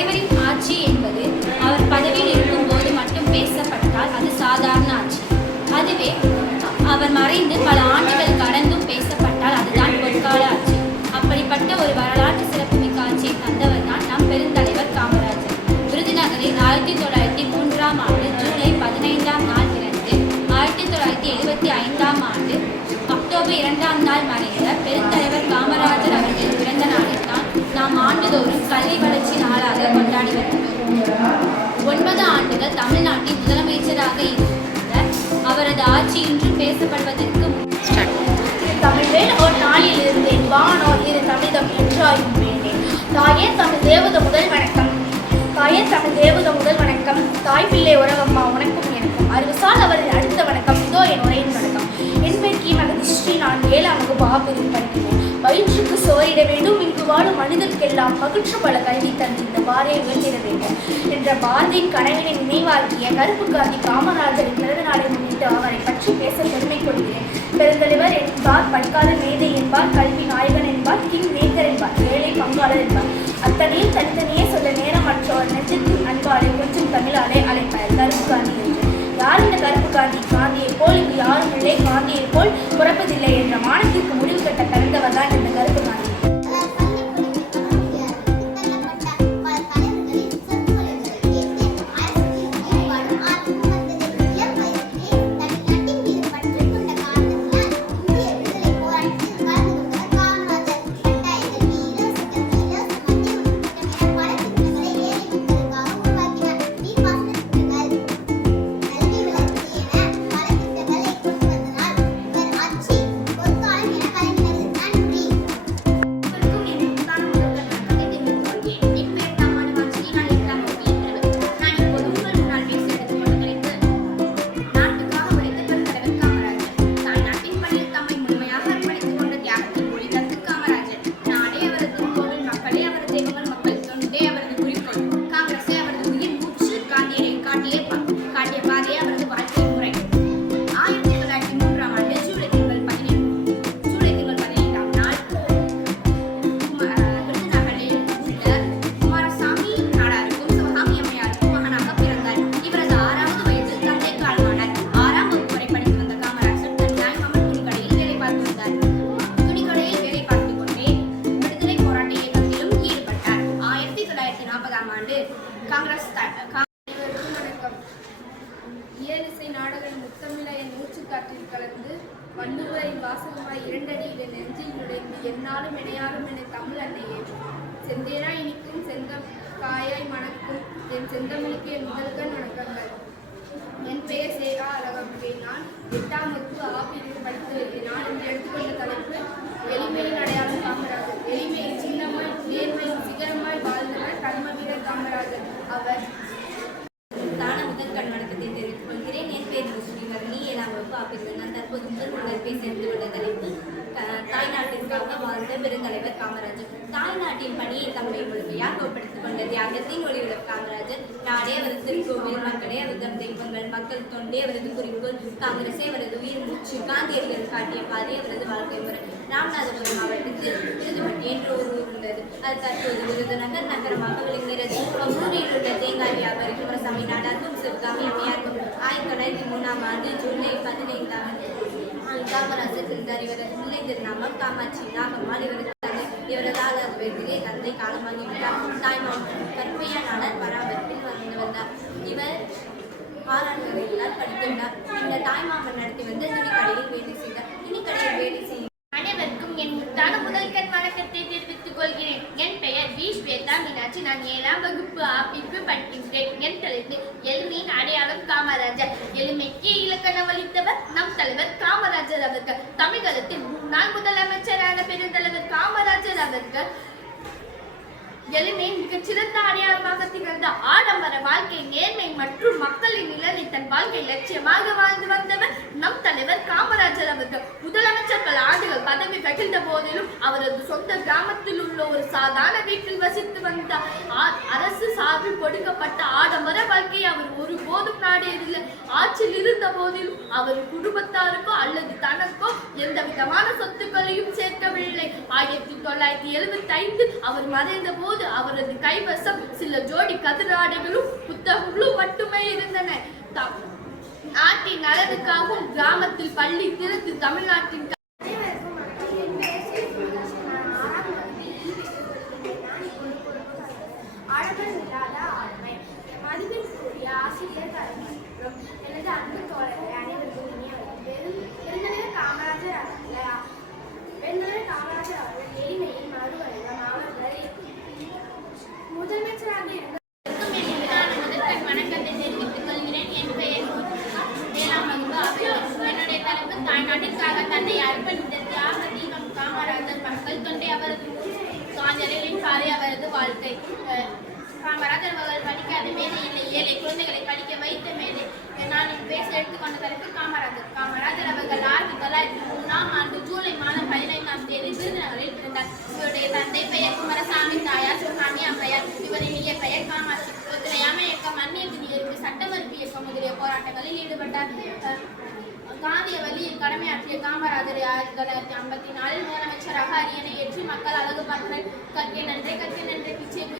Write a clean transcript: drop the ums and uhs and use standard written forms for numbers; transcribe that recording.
தலைவரின் ஆட்சி என்பது அவர் பதவியில் இருக்கும்போது மட்டும் பேசப்பட்டால் அது சாதாரண ஆட்சி. அதுவே அவர் மறைந்து பல ஆண்டுகள் கடந்தும் பேசப்பட்டால் அதுதான் பொற்கால ஆட்சி. அப்படிப்பட்ட ஒரு வரலாற்று சிறப்புமிக்க ஆட்சியை தந்தவர் தான் நம் பெருந்தலைவர் காமராஜர். விருதுநகரில் 1903ஆம் ஆண்டு ஜூலை 15ஆம் நாள் பிறந்து 1975ஆம் ஆண்டு அக்டோபர் 2ஆம் நாள் மறைந்த பெருந்தலைவர் காமராஜர் அவர்களின் பிறந்த நாளைத்தான் நாம் ஆண்டுதோறும் கல்வி வளர்ச்சி நாளாக கொண்டாடி வருகிறோம். 9 ஆண்டுகள் தமிழ்நாட்டின் முதலமைச்சராக இருந்த அவரது ஆட்சி இன்றும் பேசப்படுவதற்கு தமிழ் ஒரு நாளில் இருந்தேன் வானோர் இரு தமிழம் என்றாயும் வேண்டேன். தாயே தமிழ் தேவத முதல் வணக்கம், தாயே தமிழ் தேவத முதல் வணக்கம், தாய் பிள்ளை உறவம்மா உனக்கும் எனக்கும் அறிவுசால் அவரின் அடுத்த வணக்கம். இதோ என் உரையின் வணக்கம். என் பேர் கீமகதிஸ்ரீ. நான் 7ஆம் வகுப்பு ஆபிரில் படிக்கிறேன். வயிற்றுக்கு சோறிட வேண்டும், இங்கு வாழும் மனிதர்க்கெல்லாம் பகுற்று பல கல்வி தந்து இந்த பாறையை உயர்த்திட வேண்டும் என்ற பாரதியின் கனவினை நினைவாக்கிய கருப்பு காந்தி காமராஜரின் பிறந்த நாளை முன்னிட்டு அவரை பற்றி பேச பெருமை கொள்கிறேன். பெருந்தலைவர் என்பார், பற்கால மேதை என்பார், கல்வி நாயகன் என்பார், கிங் மேக்கர் என்பார், ஏழை பங்காளர் என்பார். அத்தனையும் தனித்தனியே சொல்ல நேரமற்றோர் நெஞ்சத்தின் அன்பாலே கொஞ்சம் தமிழாலே அழைப்பார் கருப்பு காந்தி என்று. யார் இந்த கருப்பு காந்தி? காந்தியை போல் இங்கு யாரும் இல்லை, காந்தியை போல் பிறப்பதில்லை என்ற மானத்திற்கு முடிவு கட்ட பிறந்தவர் தான் இந்த கருப்பு காந்தி. இயலிசை நாடகம் முத்தமிழ என் மூச்சுக்காற்றில் கலந்து வள்ளுவரின் வாசகமாய் 2 அடியில நெஞ்சில் நுழைந்து என்னாலும் இணையாலும் என தமிழ் அன்னையே செந்தேனா இனிக்கும் செந்தம் காயாய் மணக்கும் என் செந்தமிழுக்கு என் முதல்கண் வணக்கங்கள். என் பெயர் சேரா அழகம்பே. நான் 8ஆம் வகுப்பு ஆபிரில் படித்து வருகிறேன். நான் இன்று எடுத்துக்கொண்ட தலைப்பு எளிமையின் அடையாளம் காமராஜர். எளிமையின் சின்னமாய் நேர்மையின் சிகரமாய் வாழ்ந்தவர் கர்ம வீரர் காமராஜர். அவர் முதற்கண் வணக்கத்தை தெரிவித்துக் கொள்கிறேன். என் பேர் ஸ்ரீவரணி, 7ஆம் வகுப்பு ஆபிரில். நான் தற்போது முதல் பேச எடுத்துக்கொண்ட தலைப்பு தாய்நாட்டிற்காக வாழ்ந்த பெருந்தலைவர் காமராஜர். தாய்நாட்டின் பணியை தம்முடைய முழுமையாக ஒப்படைத்துக் கொண்ட தியாகத்தின் ஒளிவிடர் காமராஜர். நாடே அவரது திருக்கோவில், மக்களே அவரது தெய்வங்கள், மக்கள் தொண்டே அவரது குறிக்கோள், காங்கிரஸே அவரது உயிர் மூச்சு, காந்தியடிகள் காட்டிய பாதை அவரது வாழ்க்கை முறை. ராமநாதபுரம் மாவட்டத்தில் விருதுமட்டி என்ற ஒரு ஊர் உள்ளது. அது தற்போது விருதுநகர் நகரமாக விளங்குகிறது. ஊரில் உள்ள தேங்காய் வியாபாரி குமரசாமி நாடாருக்கும் சிவகாமி அம்மையாருக்கும் 1903ஆம் ஆண்டு ஜூலை 15ஆம் காமராஜர் இருந்தார். இவரது பிள்ளை திருநாமம் காமாட்சி நாகம்மாள். இவரது வயதிலே தந்தை காலமாகிவிட்டார். தாய்மாமன் கருப்பையா நாடார் பராமரிப்பில் வந்து வந்தார். இவர் 6ஆம் வகுப்பில் படித்துள்ளார். இந்த தாய்மாமன் நடத்தி வந்த துணிக்கடையில் வேலை செய்தார். துணிக்கடையில் வேலை செய்ய அனைவருக்கும் என் முத்தான முதல்கண் வணக்கத்தை தெரிவித்துக் கொள்கிறேன். என் பெயர் வி ஸ்வேதா மீனாட்சி. நான் 7ஆம் வகுப்பு ஆபிரில் படிக்கின்றேன். என் தலைப்பு எளிமையின் அடையாளம் காமராஜர். எளிமைக்கு இலக்கணம் அளித்தவர் நம் தலைவர் காமராஜர் அவர்கள். தமிழகத்தின் முன்னாள் முதலமைச்சரான பெருந்தலைவர் காமராஜர் அவர்கள் எளிமையின் மிகச்சிறந்த அடையாளமாக திகழ்ந்த ஆடம்பர வாழ்க்கை, நேர்மை மற்றும் மக்களின் நிலனை தன் வாழ்க்கை லட்சியமாக வாழ்ந்து வந்தவர் நம் தலைவர் காமராஜர் அவர்கள். முதலமைச்சர்கள் ஆண்டுகள் பதவி பகிர்ந்த போதிலும் அவரது சொந்த கிராமத்தில் உள்ள ஒரு சாதாரண வீட்டில் வசித்து வந்த அரசு சார்பில் கொடுக்கப்பட்ட ஆடம்பர வாழ்க்கையை அவர் ஒருபோதும் நாடியதில்லை. ஆட்சியில் இருந்த போதிலும் அவர் குடும்பத்தாருக்கோ அல்லது தனக்கோ எந்த விதமான சொத்துக்களையும் சேர்க்கவில்லை. 1975 அவர் மறைந்த போது அவரது கைவசம் சில ஜோடி கதிராடைகளும் புத்தகங்களும் மட்டுமே இருந்தன. நாட்டின் நலனுக்காகவும் கிராமத்தில் பள்ளி திறந்து தமிழ்நாட்டின் ஆடம்பரமில்லாத ஆண்மை மதிப்பிற்குரிய ஆசிரியர் தலைவர் மற்றும் எனது அன்பு தோழர்கள் அனைவருக்கும் இனிய பெருந்தலைவர் காமராஜர் அவர்கள் எளிமையின் மறுவடிவம். அவர்கள் முதலமைச்சராக இருந்த முதற்கண் வணக்கத்தை தெரிவித்துக் கொள்கிறேன். என் பெயர் ஏழாம் வகுப்பு. என்னுடைய தலைப்பு தாய்நாட்டிற்காக தன்னை அர்ப்பணித்த தியாக தீபம் காமராஜர். மக்கள் தொண்டை அவரது காதலின் பாதை அவரது வாழ்க்கை. காமராஜர் அவர்கள் படிக்காத மேதை இல்லை, ஏழை குழந்தைகளை படிக்க வைத்த மேதை. நான் பேச எடுத்துக்கொண்ட தலைப்பு காமராஜர். காமராஜர் அவர்கள் 1903 ஜூலை மாதம் 15ஆம் தேதி விருதுநகரில் பிறந்தார். இவருடைய தந்தை பெயர் குமரசாமி, தாயார் சுகாமி அம்மையார். இவரின் இயற்பெயர் காமாட்சி. ஒத்துழையாமை இயக்கம், அந்நிய துணியெடுப்பு, சட்ட மறுப்பு இயக்கம் முதலிய போராட்டங்களில் ஈடுபட்டார். காந்திய வழியில் கடமையாற்றிய காமராஜர் 1954 முதலமைச்சராக அரியணை ஏற்றி மக்கள் அழகு பார்த்தனர். கற்கை நன்றே பிச்சை